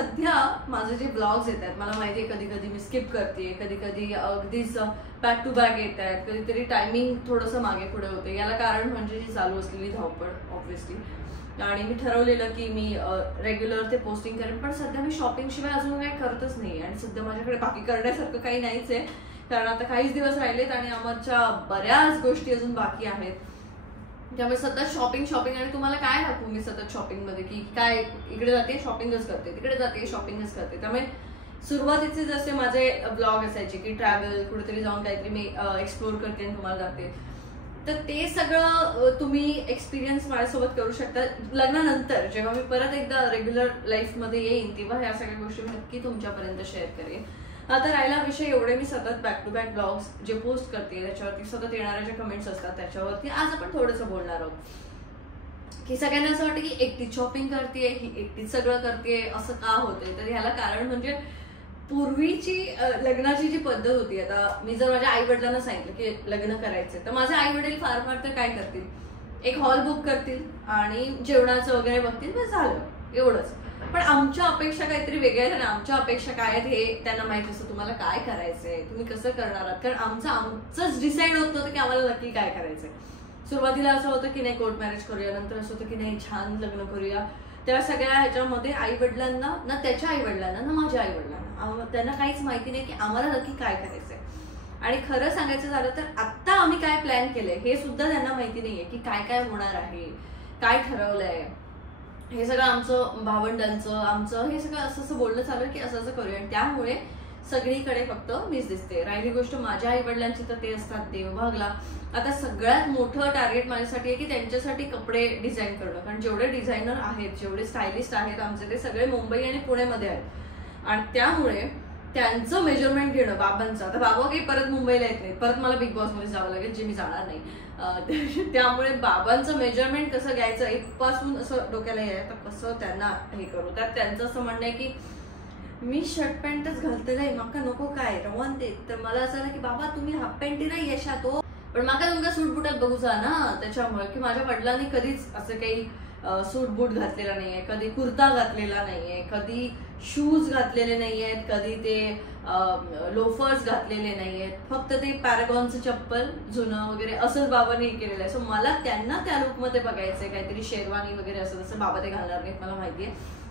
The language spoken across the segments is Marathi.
सध्या माझे जे ब्लॉग्स येतात मला माहिती आहे कधी कधी मी स्किप करते, कधी कधी अगदीच बॅक टू बॅक येत आहेत, कधीतरी टायमिंग थोडंसं मागे पुढे होते. याला कारण म्हणजे जी चालू असलेली धावपळ ऑब्व्हियसली. आणि मी ठरवलेलं की मी रेग्युलर ते पोस्टिंग करेन, पण सध्या मी शॉपिंग शिवाय अजून काही करतच नाही. आणि सध्या माझ्याकडे बाकी करण्यासारखं काही नाहीच आहे, कारण आता काहीच दिवस राहिलेत आणि आमच्या बऱ्याच गोष्टी अजून बाकी आहेत. त्यामुळे सतत शॉपिंग शॉपिंग. आणि तुम्हाला काय दाखवू मी सतत शॉपिंग मध्ये, की काय इकडे जाते शॉपिंगच करते, तिकडे जाते शॉपिंगच करते. त्यामुळे सुरुवातीचे जसे माझे ब्लॉग असायचे की ट्रॅव्हल, कुठेतरी जाऊन काहीतरी मी एक्सप्लोर करते आणि तुम्हाला जाते, तर ते सगळं तुम्ही एक्सपिरियन्स माझ्यासोबत करू शकता लग्नानंतर. जेव्हा मी परत एकदा रेग्युलर लाईफमध्ये येईन तेव्हा ह्या सगळ्या गोष्टी मी नक्की तुमच्यापर्यंत शेअर करेन. आता राहिला विषय, एवढे मी सतत बॅक टू बॅक ब्लॉग्स जे पोस्ट करते त्याच्यावरती सतत येणाऱ्या ज्या कमेंट्स असतात त्याच्यावरती आज आपण थोडंसं बोलणार आहोत. की सगळ्यांना असं वाटतं की एकटीच शॉपिंग करते, ही एकटीच सगळं करते, असं का होतंय. तर ह्याला कारण म्हणजे पूर्वीची लग्नाची जी पद्धत होती. आता मी जर माझ्या आई वडिलांना सांगितलं की लग्न करायचंय, तर माझे आई वडील फार फार तर काय करतील, एक हॉल बुक करतील आणि जेवणाचं वगैरे बघतील, बस झालं एवढंच. पण आमच्या अपेक्षा काहीतरी वेगळ्या आहेत. आमच्या अपेक्षा काय आहेत हे त्यांना माहिती असतं. तुम्हाला काय करायचंय, तुम्ही कसं करणार आहात, कारण आमचंच डिसाईड होत होतं की आम्हाला नक्की काय करायचंय. सुरुवातीला असं होतं की नाही कोर्ट मॅरेज करूया, नंतर असं होतं की नाही छान लग्न करूया. त्या सगळ्या ह्याच्यामध्ये आई वडिलांना ना, त्याच्या आई वडिलांना ना माझ्या आई वडिलांना, त्यांना काहीच माहिती नाही की आम्हाला नक्की काय करायचंय. आणि खरं सांगायचं झालं तर आता आम्ही काय प्लॅन केलंय हे सुद्धा त्यांना माहिती नाहीये की काय काय होणार आहे, काय ठरवलंय. हे सगळं आमचं भावंडांचं आमचं हे सगळं असं असं बोलणं चालू आहे की असं असं करूया. आणि त्यामुळे सगळीकडे फक्त मीच दिसते. राहिली गोष्ट माझ्या आई वडिलांची, तर ते असतात देवभागला. आता सगळ्यात मोठं टार्गेट माझ्यासाठी आहे की त्यांच्यासाठी कपडे डिझाईन करणं, कारण जेवढे डिझायनर आहेत, जेवढे स्टायलिस्ट आहेत आमचे, ते सगळे मुंबई आणि पुण्यामध्ये आहेत. आणि त्यामुळे त्यांचं मेजरमेंट घेणं बाबांचं. आता बाबा काही परत मुंबईला येत नाहीत, परत मला बिग बॉस मध्ये जावं लागेल, जे मी जाणार नाही. त्यामुळे बाबांचं मेजरमेंट कसं घ्यायचं इथपासून असं डोक्याला यायचं, कसं त्यांना हे करू. त्यात त्यांचं असं म्हणणं आहे की मी शर्ट पॅन्टच घालतलंय, माका नको काय रवण ते. तर मला असं ना की बाबा तुम्ही हाफ पॅन्टी नाही यशा तो, पण माका तुमच्या सूट बुटात बघूचा ना. त्याच्यामुळे की माझ्या वडिलांनी कधीच असं काही सूट बूट घातलेला नाहीये, कधी कुर्ता घातलेला नाहीये, कधी शूज घातलेले नाहीयेत, कधी ते लोफर्स घातलेले नाहीयेत, फक्त ते पॅरागॉनचं चप्पल जुनं वगैरे असंच बाबांनी केलेलं आहे. सो मला त्यांना त्या लुकमध्ये बघायचंय, काहीतरी शेरवानी वगैरे असं तसं बाबा ते घालणार नाहीत मला माहितीये.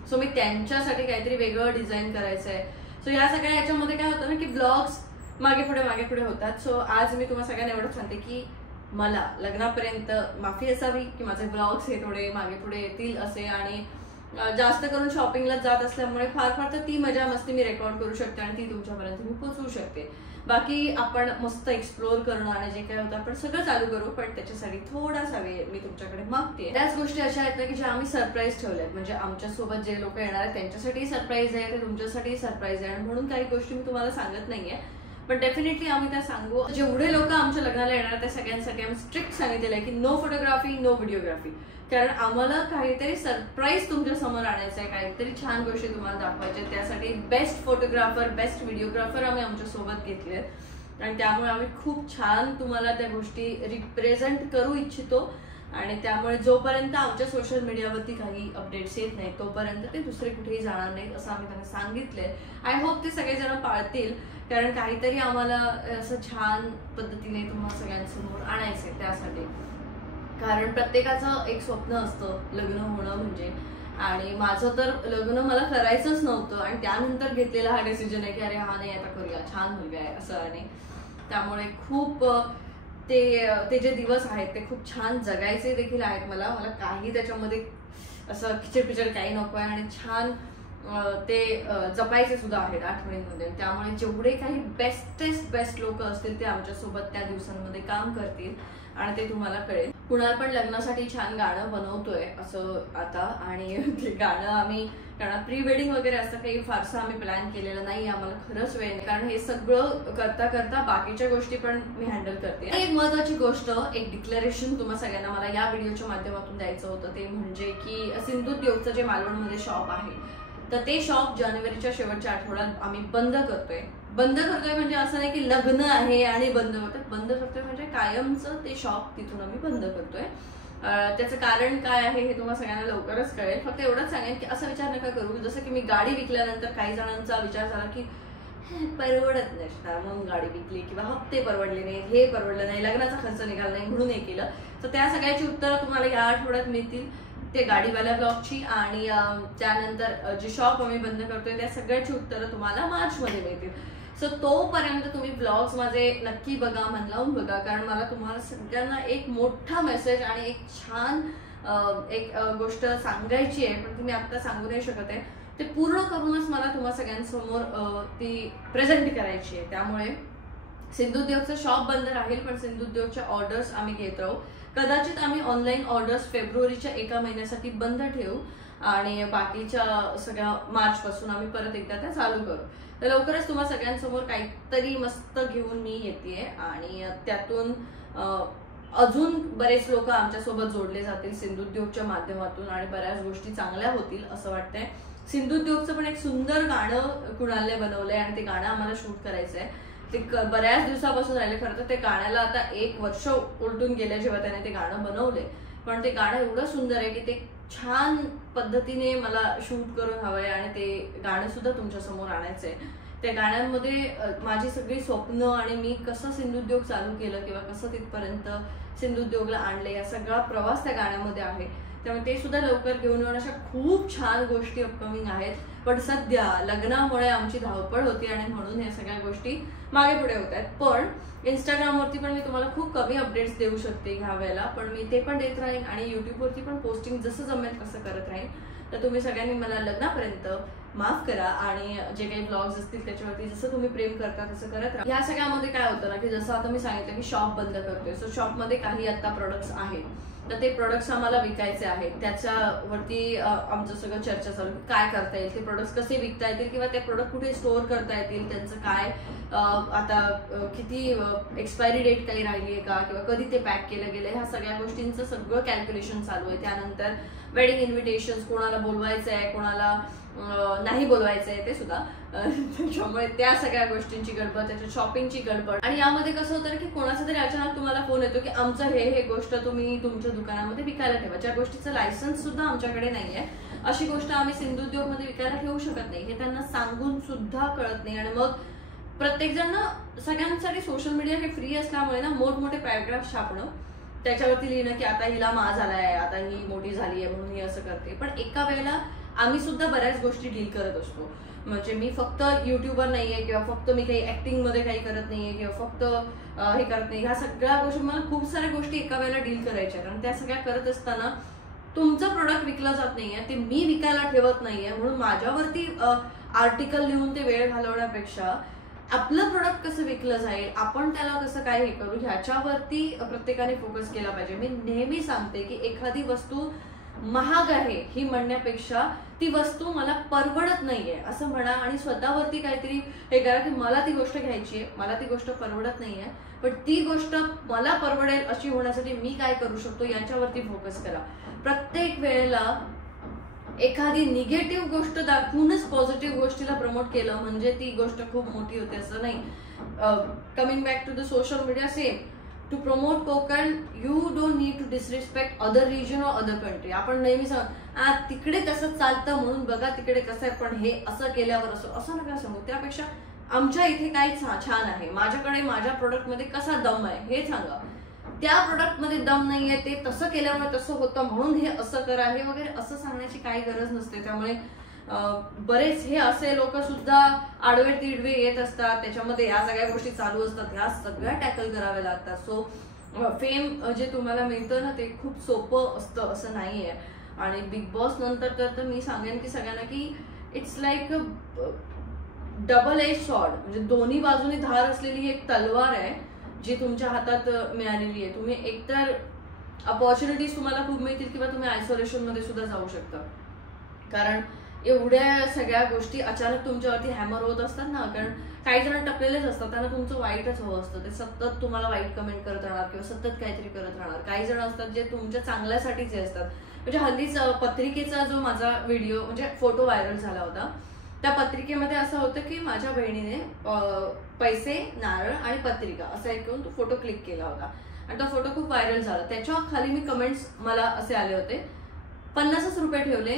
सो मी त्यांच्यासाठी काहीतरी वेगळं डिझाईन करायचंय. सो या सगळ्या ह्याच्यामध्ये काय होतं ना की ब्लॉग्स मागे पुढे होतात. सो आज मी तुम्हाला सगळ्यांना एवढंच सांगते की मला लग्नापर्यंत माफी असावी की माझे ब्लॉग्स हे थोडे मागे पुढे येतील असे. आणि जास्त करून शॉपिंगला जात असल्यामुळे फार फार तर ती मजा मस्ती मी रेकॉर्ड करू शकते आणि ती तुमच्यापर्यंत मी पोहोचवू शकते. बाकी आपण मस्त एक्सप्लोर करणं आणि जे काय होतं आपण सगळं चालू करू, पण त्याच्यासाठी थोडासा वेळ मी तुमच्याकडे मागते. त्याच गोष्टी अशा आहेत ना की ज्या आम्ही सरप्राईज ठेवल्यात, म्हणजे आमच्या सोबत जे लोक येणार आहेत त्यांच्यासाठी सरप्राईज आहे, ते तुमच्यासाठी सरप्राईज आहे. आणि म्हणून काही गोष्टी मी तुम्हाला सांगत नाहीये, पण डेफिनेटली आम्ही त्या सांगू. जेवढे लोक आमच्या लग्नाला येणार त्या सगळ्यांसाठी आम्ही स्ट्रिक्ट सांगितलेलं आहे की नो फोटोग्राफी, नो व्हिडिओग्राफी. कारण आम्हाला काहीतरी सरप्राईज तुमच्या समोर आणायचं आहे, काहीतरी छान गोष्टी तुम्हाला दाखवायच्या. त्यासाठी बेस्ट फोटोग्राफर, बेस्ट व्हिडिओग्राफर आम्ही आमच्या सोबत घेतले. आणि त्यामुळे आम्ही खूप छान तुम्हाला त्या गोष्टी रिप्रेझेंट करू इच्छितो. आणि त्यामुळे जोपर्यंत आमच्या सोशल मीडियावरती काही अपडेट्स येत नाहीत तोपर्यंत ते दुसरे कुठेही जाणार नाहीत असं आम्ही त्यांना सांगितलंय. आय होप ते सगळेजण पाळतील, कारण काहीतरी आम्हाला असं छान पद्धतीने तुम्हाला सगळ्यांसमोर आणायचंय. त्यासाठी कारण प्रत्येकाचं एक स्वप्न असतं लग्न होणं म्हणजे. आणि माझं तर लग्न मला करायचंच नव्हतं आणि त्यानंतर घेतलेला हा डिसिजन आहे की अरे हा नाही आता करूया, छान मुलगा आहे असं. आणि त्यामुळे खूप ते जे दिवस आहेत ते खूप छान जगायचे देखील आहेत. मला काही त्याच्यामध्ये असं खिचडपिचड काही नको आहे आणि छान ते जपायचे सुद्धा आहेत आठवणींमध्ये. त्यामुळे जेवढे काही बेस्ट लोक असतील ते आमच्यासोबत त्या दिवसांमध्ये काम करतील आणि ते तुम्हाला कळेल. कुणाल पण लग्नासाठी छान गाणं बनवतोय असं आता. आणि ते गाणं आम्ही, कारण प्री वेडिंग वगैरे असं काही फारसं आम्ही प्लॅन केलेलं नाही, आम्हाला खरंच वेळ नाही, कारण हे सगळं करता करता बाकीच्या गोष्टी पण मी हँडल करते. एक महत्वाची गोष्ट, एक डिक्लेरेशन तुम्हा सगळ्यांना मला या व्हिडिओच्या माध्यमातून द्यायचं होतं, ते म्हणजे की सिंधुद्योगचं जे मालवणमध्ये शॉप आहे तर ते शॉप जानेवारीच्या शेवटच्या आठवड्यात आम्ही बंद करतोय. म्हणजे असं नाही की लग्न आहे आणि बंद करतोय म्हणजे कायमचं ते शॉप तिथून आम्ही बंद करतोय. त्याचं कारण काय आहे हे तुम्हाला सगळ्यांना लवकरच कळेल. फक्त एवढंच सांगेन की असा विचार नका करू जसं की मी गाडी विकल्यानंतर काही जणांचा विचार झाला की परवडत नसणार म्हणून गाडी विकली, किंवा हप्ते परवडले नाही, हे परवडलं नाही, लग्नाचा खर्च निघाला नाही म्हणून हे केलं. तर त्या सगळ्याची उत्तरं तुम्हाला या आठवड्यात मिळतील, ते गाडीवाल्या ब्लॉगची आणि त्यानंतर जे शॉप आम्ही बंद करतोय त्या सगळ्याची उत्तरं तुम्हाला मार्चमध्ये मिळतील. सो तोपर्यंत तुम्ही ब्लॉग्स माझे नक्की बघा, मन लावून बघा, कारण मला तुम्हाला सगळ्यांना एक मोठा मेसेज आणि एक छान एक गोष्ट सांगायची आहे, पण ती मी आता सांगू नाही शकत आहे. ते पूर्ण करूनच मला तुम्हा सगळ्यांसमोर ती प्रेझेंट करायची आहे. त्यामुळे सिंधुद्योगचं शॉप बंद राहील, पण सिंधुद्योगच्या ऑर्डर्स आम्ही घेत राहू. कदाचित आम्ही ऑनलाईन ऑर्डर्स फेब्रुवारीच्या 1 महिन्यासाठी बंद ठेवू आणि बाकीच्या सगळ्या मार्च पासून आम्ही परत एकदा त्या चालू करू. तर लवकरच तुम्हा सगळ्यांसमोर काहीतरी मस्त घेऊन मी येते आणि त्यातून अजून बरेच लोक आमच्यासोबत जोडले जातील सिंधुद्योगच्या माध्यमातून आणि बऱ्याच गोष्टी चांगल्या होतील असं वाटतंय. सिंधुद्योगचं पण एक सुंदर गाणं कुणालने बनवलंय आणि ते गाणं आम्हाला शूट करायचंय. ते बऱ्याच दिवसापासून राहिले. खरं तर ते गाण्याला आता 1 वर्ष उलटून गेले जेव्हा त्याने ते गाणं बनवले, पण ते गाणं एवढं सुंदर आहे की ते छान पद्धतीने मला शूट करून हवंय आणि ते गाणं सुद्धा तुमच्या समोर आणायचंय. त्या गाण्यांमध्ये माझी सगळी स्वप्न आणि मी कसं सिंधुद्योग चालू केलं किंवा कसं तिथपर्यंत सिंधुद्योगला आणले या सगळा प्रवास त्या गाण्यामध्ये आहे. त्यामुळे ते सुद्धा लवकर घेऊन येऊन अशा खूप छान गोष्टी अपकमिंग आहेत. पण सध्या लग्नामुळे आमची धावपळ होती आणि म्हणून या सगळ्या गोष्टी मागे पुढे होत आहेत. पण इंस्टाग्रामवरती पण मी तुम्हाला खूप कमी अपडेट्स देऊ शकते ह्या वेळेला, पण मी ते पण देत राहीन आणि युट्यूबवरती पण पोस्टिंग जसं जमेल तसं करत राहीन. तर तुम्ही सगळ्यांनी मला लग्नापर्यंत माफ करा आणि जे काही ब्लॉग्स असतील त्याच्यावरती जसं तुम्ही प्रेम करता तसं करत राहा. या सगळ्यामध्ये काय होतं ना की जसं आता मी सांगितलं की शॉप बंद करतोय, सो शॉपमध्ये काही आता प्रोडक्ट्स आहेत, तर ते प्रोडक्ट्स आम्हाला विकायचे आहेत. त्याच्यावरती आमचं सगळं चर्चा चालू काय करता येईल, ते प्रोडक्ट्स कसे विकता येतील किंवा ते प्रोडक्ट कुठे स्टोअर करता येतील, त्यांचं काय आता किती एक्सपायरी डेट काही राहिली आहे का किंवा कधी ते पॅक केलं गेलं, ह्या सगळ्या गोष्टींचं सगळं कॅल्क्युलेशन चालू आहे. त्यानंतर वेडिंग इन्व्हिटेशन्स कोणाला बोलवायचं आहे कोणाला नाही बोलवायचं आहे ते सुद्धा. त्याच्यामुळे त्या सगळ्या गोष्टींची गडबड, त्याच्या शॉपिंगची गडबड. आणि यामध्ये कसं होतं की कोणाचा तरी अचानक तुम्हाला फोन येतो की आमचं हे गोष्ट तुम्ही तुमच्या दुकानामध्ये विकायला ठेवा, ज्या गोष्टीचं लायसन्स सुद्धा आमच्याकडे नाहीये. अशी गोष्ट आम्ही सिंधुद्योगमध्ये विकायला ठेवू शकत नाही, हे त्यांना सांगून सुद्धा कळत नाही. आणि मग प्रत्येक जण सगळ्यांसाठी सोशल मीडिया हे फ्री असल्यामुळे ना मोठमोठे पॅराग्राफ छापणं, त्याच्यावरती लिहिणं की आता हिला माज आलाय, आता ही मोठी झाली आहे म्हणून ही असं करते. पण एका वेळेला आम्ही सुद्धा बऱ्याच गोष्टी डील करत असतो. म्हणजे मी फक्त युट्यूबर नाहीये किंवा फक्त मी काही ऍक्टिंग मध्ये काही करत नाहीये किंवा फक्त हे करत नाही. ह्या सगळ्या गोष्टी मला खूप साऱ्या गोष्टी एका वेळेला डील करायच्या, कारण त्या सगळ्या करत असताना तुमचं प्रोडक्ट विकलं जात नाहीये, ते मी विकायला ठेवत नाहीये. म्हणून माझ्यावरती आर्टिकल लिहून ते वेळ घालवण्यापेक्षा आपलं प्रोडक्ट कसं विकलं जाईल, आपण त्याला कसं काय हे करू, ह्याच्यावरती प्रत्येकाने फोकस केला पाहिजे. मी नेहमी सांगते की एखादी वस्तू महाग आहे ही म्हणण्यापेक्षा ती वस्तू मला परवडत नाहीये असं म्हणा आणि स्वतःवरती काहीतरी हे करा की मला ती गोष्ट घ्यायची आहे, मला ती गोष्ट परवडत नाहीये, पण ती गोष्ट मला परवडेल अशी होण्यासाठी मी काय करू शकतो याच्यावरती फोकस करा. प्रत्येक वेळेला एखादी निगेटिव्ह गोष्ट दाखवूनच पॉझिटिव्ह गोष्टीला प्रमोट केलं म्हणजे ती गोष्ट खूप मोठी होते असं नाही. Coming back to the social media, same to promote Konkan you don't need to disrespect other region or other country. आपण नेहमी तिकडे कसं चालतं म्हणून बघा तिकडे कसं आहे, पण हे असं केल्यावर असं नका सांगू. त्यापेक्षा आमच्या इथे काय छान आहे, माझ्याकडे माझ्या प्रोडक्टमध्ये कसा दम आहे हे सांगा. त्या प्रोडक्टमध्ये दम नाहीये, ते तसं केल्यामुळे तसं होतं म्हणून हे असं करा हे वगैरे असं सांगण्याची काही गरज नसते. त्यामुळे बरेच हे असे लोक सुद्धा आडवे तिडवे येत असतात, त्याच्यामध्ये ह्या सगळ्या गोष्टी चालू असतात, ह्या सगळ्या टॅकल कराव्या लागतात. सो फेम जे तुम्हाला मिळतं ना ते खूप सोपं असतं असं नाहीये. आणि बिग बॉस नंतर तर मी सांगेन की सगळ्यांना की it's like double edge sword, म्हणजे दोन्ही बाजूनी धार असलेली एक तलवार आहे जी तुमच्या हातात मिळालेली आहे. तुम्ही एकतर अपॉर्च्युनिटीज तुम्हाला खूप मिळतील किंवा तुम्ही आयसोलेशन मध्ये सुद्धा जाऊ शकता, कारण एवढ्या सगळ्या गोष्टी अचानक तुमच्यावरती हॅमर होत असतात ना. कारण काही जण टपलेलेच असतात, त्यांना तुमचं वाईटच हवं असतं, ते सतत तुम्हाला वाईट कमेंट करत राहणार किंवा सतत काहीतरी करत राहणार. काही जण असतात जे तुमच्या चांगल्यासाठीच असतात. म्हणजे हल्लीच पत्रिकेचा जो माझा व्हिडिओ म्हणजे फोटो व्हायरल झाला होता, त्या पत्रिकेमध्ये असं होतं की माझ्या बहिणीने पैसे, नारळ आणि पत्रिका असा एक करून तो फोटो क्लिक केला होता आणि तो फोटो खूप व्हायरल झाला. त्याच्या खाली मी कमेंट्स मला असे आले होते, 50 रुपये ठेवले,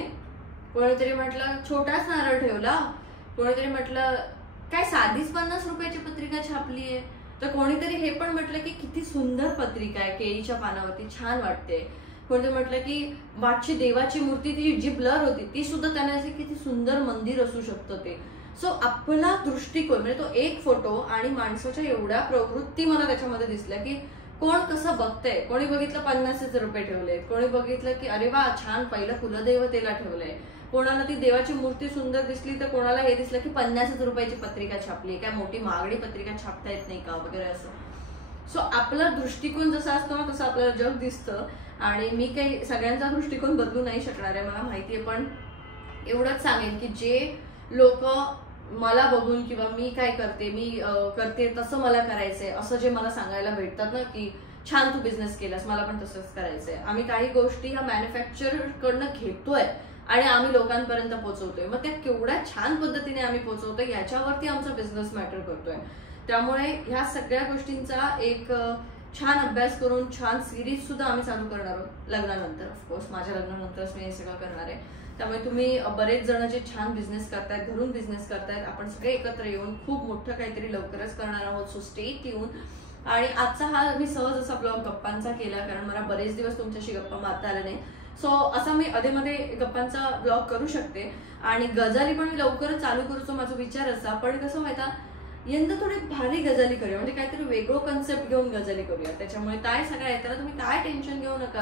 कोणीतरी म्हटलं छोटाच नारळ ठेवला, कोणीतरी म्हटलं काय साधीच 50 रुपयाची पत्रिका छापली आहे, तर कोणीतरी हे पण म्हटलं की किती सुंदर पत्रिका आहे, केळीच्या पानावरती छान वाटते. कोणीतरी म्हटलं की वाटची देवाची मूर्ती ती जी ब्लर होती ती सुद्धा त्याने असे किती सुंदर मंदिर असू शकतं ते. सो आपला दृष्टिकोन म्हणजे तो एक फोटो आणि माणसाच्या एवढ्या प्रवृत्ती मला त्याच्यामध्ये दिसल्या की कोण कसं बघतंय. कोणी बघितलं 50 रुपये ठेवले, कोणी बघितलं की अरे वा छान पहिलं कुलदैवतेला ठेवलंय, कोणाला ती देवाची मूर्ती सुंदर दिसली तर कोणाला हे दिसलं की 50 रुपयाची पत्रिका छापली, काय मोठी महागडी पत्रिका छापता येत नाही का वगैरे असं. सो आपला दृष्टिकोन जसा असतो ना तसं आपल्याला जग दिसतं. आणि मी काही सगळ्यांचा दृष्टिकोन बदलू नाही शकणार आहे, मला माहितीये. पण एवढंच सांगेन की जे लोक मला बघून किंवा मी काय करते, मी करते तसं मला करायचंय असं जे मला सांगायला भेटतात ना की छान तू बिझनेस केलास, मला पण तसंच करायचंय. आम्ही काही गोष्टी ह्या मॅन्युफॅक्चर कडनं घेतोय आणि आम्ही लोकांपर्यंत पोहोचवतोय, मग त्या केवढ्या छान पद्धतीने आम्ही पोहोचवतोय याच्यावरती आमचा बिझनेस मॅटर करतोय. त्यामुळे ह्या सगळ्या गोष्टींचा एक छान अभ्यास करून छान सिरीज सुद्धा आम्ही चालू करणार आहोत लग्नानंतर. ऑफकोर्स माझ्या लग्नानंतरच मी हे सगळं करणार आहे. त्यामुळे तुम्ही बरेच जण जे छान बिझनेस करतायत, घरून बिझनेस करतायत, आपण सगळे एकत्र येऊन खूप मोठं काहीतरी लवकरच करणार आहोत. So stay tune. आणि आजचा हा मी सहज असा ब्लॉग गप्पांचा केला कारण मला बरेच दिवस तुमच्याशी गप्पा मारता आले नाही. सो असा मी अधेमध्ये गप्पांचा ब्लॉग करू शकते. आणि गजाली पण मी लवकरच चालू करूचा माझा विचार असा. पण कसं माहिती यंदा थोडी भारी गजाली करूया, म्हणजे काहीतरी वेगळं कन्सेप्ट घेऊन गजाली करूया. त्याच्यामुळे काय सगळं येताना तुम्ही काय टेन्शन घेऊ नका.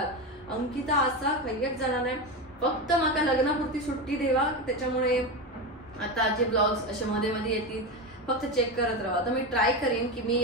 अंकिता असा खैयक जाणार नाही, फक्त माका लग्नापुरती सुट्टी देवा. त्याच्यामुळे आता जे ब्लॉग्स असे मध्ये मध्ये येतील फक्त चेक करत राहा. तर मी ट्राय करेन की मी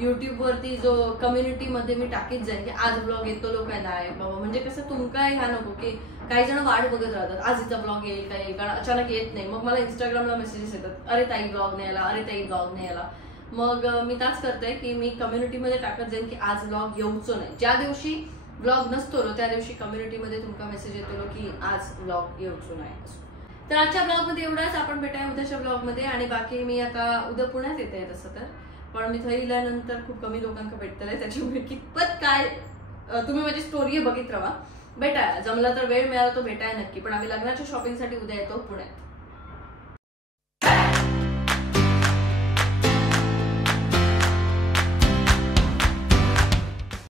युट्यूबवरती जो कम्युनिटीमध्ये मी टाकीत जाईन की आज ब्लॉग येतो लोकांना आहे बाबा, म्हणजे कसं तुमका ह्या नको की काही जण वाट बघत राहतात आज हिचा ब्लॉग येईल का येईल, कारण अचानक येत नाही. मग मला इंस्टाग्रामला मेसेजेस येतात, अरे ताई ब्लॉग नाही आला, अरे ताई ब्लॉग नाही आला. मग मी त्याच करते की मी कम्युनिटीमध्ये टाकत जाईन की आज ब्लॉग येऊचो नाही. ज्या दिवशी ब्लॉग नसतो त्या दिवशी कम्युनिटीमध्ये तुमका मेसेज येतो की आज ब्लॉग येऊचो नाही. तर आजच्या ब्लॉगमध्ये एवढाच. आपण भेटाय उद्याच्या ब्लॉगमध्ये. आणि बाकी मी आता उद्या पुण्यात येते तसं तर, पण मी थंय गेल्यानंतर खूप कमी लोकांना भेटतलंय. त्याच्यामुळे कितपत काय तुम्ही माझी स्टोरी बघित राहा. भेटाय जमला तर वेळ मिळाला तो भेटाय नक्की. पण आम्ही लग्नाच्या शॉपिंगसाठी उद्या येतो पुण्यात.